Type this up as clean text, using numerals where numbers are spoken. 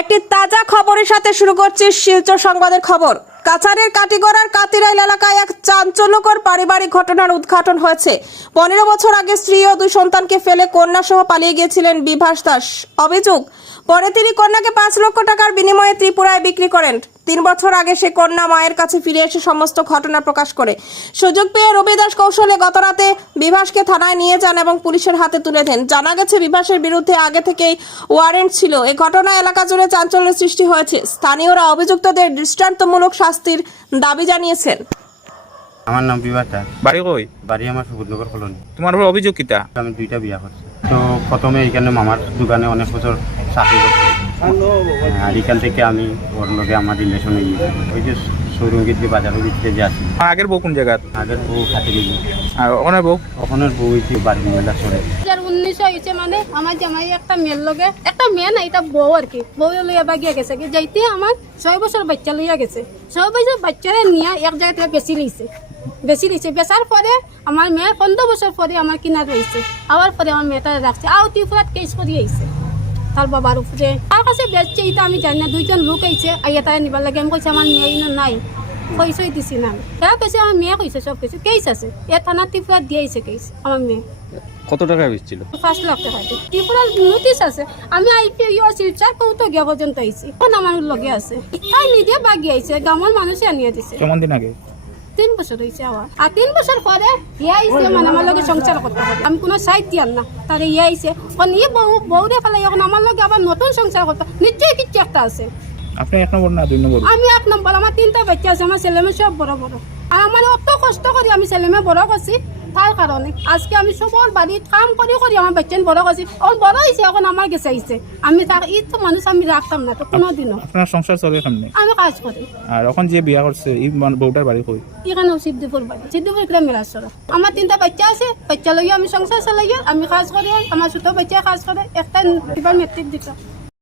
একটি তাজা খবরের সাথে শুরু করছি শিলচর সংবাদের খবর। কাছাড়ের কাটিগড়ার কাতিরাইল এলাকায় এক চাঞ্চল্যকর পারিবারিক ঘটনার উদ্ঘাটন হয়েছে। 15 বছর আগে স্ত্রী ও 2 সন্তানকে ফেলে কন্যা সহ পালিয়ে গিয়েছিলেন বিভাস দাস। অভিযোগ, পরে তিনি কন্যাকে 5 লক্ষ টাকার বিনিময়ে ত্রিপুরায় বিক্রি করেন। 3 বছর আগে সে কন্যা মায়ের কাছে ফিরে এসে সমস্ত ঘটনা প্রকাশ করে। সুযোগ পেয়ে রবি দাস কৌশলে গতরাতে বিভাসকে থানায় নিয়ে যান এবং পুলিশের হাতে তুলে দেন। জানা গেছে বিভাসের বিরুদ্ধে আগে থেকেই ওয়ারেন্ট ছিল। এই ঘটনায় এলাকা জুড়ে চাঞ্চল্যের সৃষ্টি হয়েছে। স্থানীয়রা অভিযুক্তদের দৃষ্টান্তমূলক শাস্তির দাবি জানিয়েছেন। আমার নাম বিভাস দাস। বাড়ি কই? বাড়ি আমার সুবুদনগর কলোনি। তোমার উপর অভিযোগ কিটা? আমি 2টা বিয়া করছি। তো প্রথমে এখানে মামার দোকানে অনেক বছর চাকরি করছি। আর এখান থেকে আমি ওর লগে আমার রিলেশন হয়ে গিয়েছি। ওই যে সৌরঙ্গীর যে বাজারের ভিতরে যে আছি। আগের বউ কোন জায়গা? আগের বউ খাতে গেছি। আর ওখানে বউ? ওখানের বউ হয়েছে বাড়ির মহিলা সরে। 2019 হয়েছে মানে আমার জামাই একটা মেয়ের লগে, একটা মেয়ে না, এটা বউ আর কি, বউ লইয়া বাগিয়া গেছে। যাইতে আমার 6 বছর বাচ্চা লইয়া গেছে। 6 বছর বাচ্চারে নিয়ে এক জায়গা থেকে বেশি লিছে। বেচার পরে আমার মেয়ে 15 বছর পরে আমার কিনার রয়েছে। আবার পরে আমার মেয়েটা রাখছে, আর ত্রিপুরাত কেস করে আইছে তার বাবার উপরে। তার কাছে বেচছে এটা আমি জানি না। 2জন লোক আইছে, আইয়া তারা নিবার লাগে। আমি কইছি আমার মেয়ে ইনো নাই, পয়সাই দিছি না। তারা কইছে আমার মেয়ে কইছে সব কিছু কেস আছে। এ থানা ত্রিপুরাত দিয়েছে কেস আমার মেয়ে। কত টাকা বেচছিল? 5 লাখ টাকা দিয়ে ত্রিপুরার নোটিশ আছে। আমি আইপিও শিলচর কৌতো গিয়া পর্যন্ত আইছি। এখন আমার লগে আছে, তাই নিজে বাগি আইছে, গ্রামের মানুষে আনিয়ে দিছে। কেমন দিন আগে? 3 বছর হয়েছে আমার। আর 3 বছর পরে ইয়ে আইসে, মানে আমার লগে সংসার করতে হবে। আমি কোনো সাইড দিয়ার না, তার ইয়ে আইসে। এখন ইয়ে বউরে ফেলে এখন আমার লগে আবার নতুন সংসার করতে, নিশ্চয়ই কিছু একটা আছে। আপনি 1 নম্বর না 2 নম্বর? আমি 1 নম্বর। আমার 3টা বাচ্চা আছে, আমার ছেলে মেয়ে সব বড় বড়। আর আমার অত কষ্ট করি আমি ছেলে মেয়ে বড় করছি। তার কারণে আজকে আমি সবর বাড়ির কাম করি আমার বাচ্চা বড় করছি। ওর বড় হয়েছে, এখন আমার গেছে আইছে। আমি তার এই তো মানুষ আমি রাখতাম না তো কোনোদিনও। আপনার সংসার চলে কেমনে? আমি কাজ করি। আর এখন যে বিয়া করছে এই বউটার বাড়ি কই? এখানে সিদ্ধিপুর বাড়ি, সিদ্ধিপুর গ্রাম মেলাসরা। আমার 3টা বাচ্চা আছে, বাচ্চা লইয়া আমি সংসার চালাই। আমি কাজ করি, আমার ছোট বাচ্চা কাজ করে। একটা এবার মেট্রিক দিত।